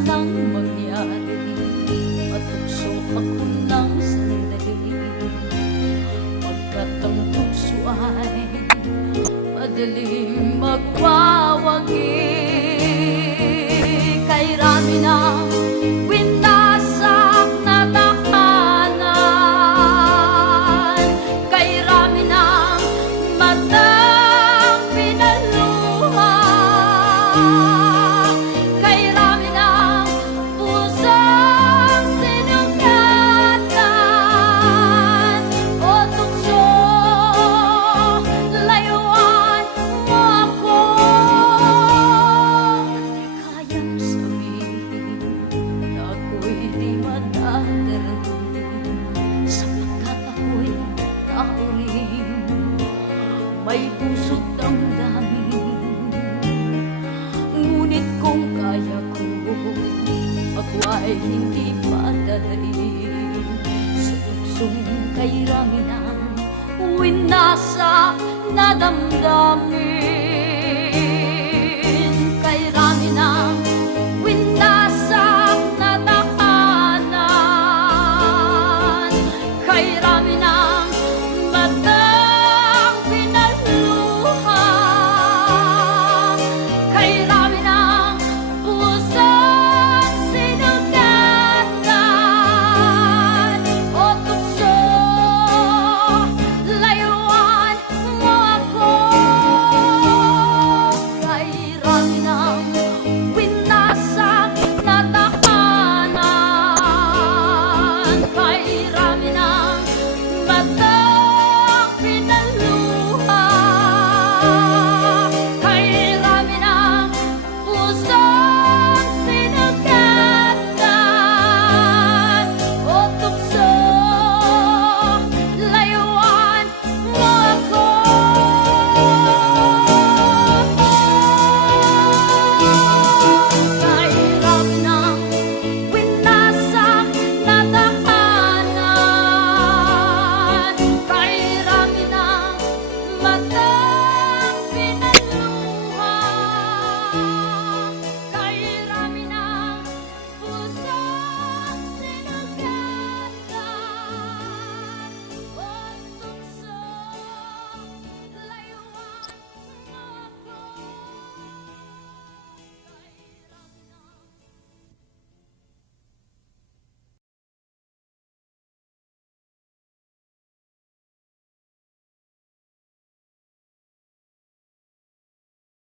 sanang mangyari, matukso ako ng sandali. Pagkat ang tukso ay madaling magwawagi. Kay rami ng winasak na tahanan, kay rami ng matang pinaluha, kay rami ng pusang sinugatan. O tukso, layuan mo ako. Di kayang sabihin na ako'y di madadarami, sapagkat ako'y tao rin, may puso't damdamin. Ngunit kung kaya ko, ako ay hindi padadain sa tuksong kay rami ng winasak na damdamin. Kay rami ng winasak na tahanan, kay rami ng matang pinaluha, kay rami ng pusang sinugatan. O tukso, layuan mo ako. Kay rami ng winasak na tahanan, kay rami ng matang pinaluha, kay rami ng pusang sinugatan. O tukso, layuan mo ako. Kay rami ng winasak na tahanan, kay rami ng matang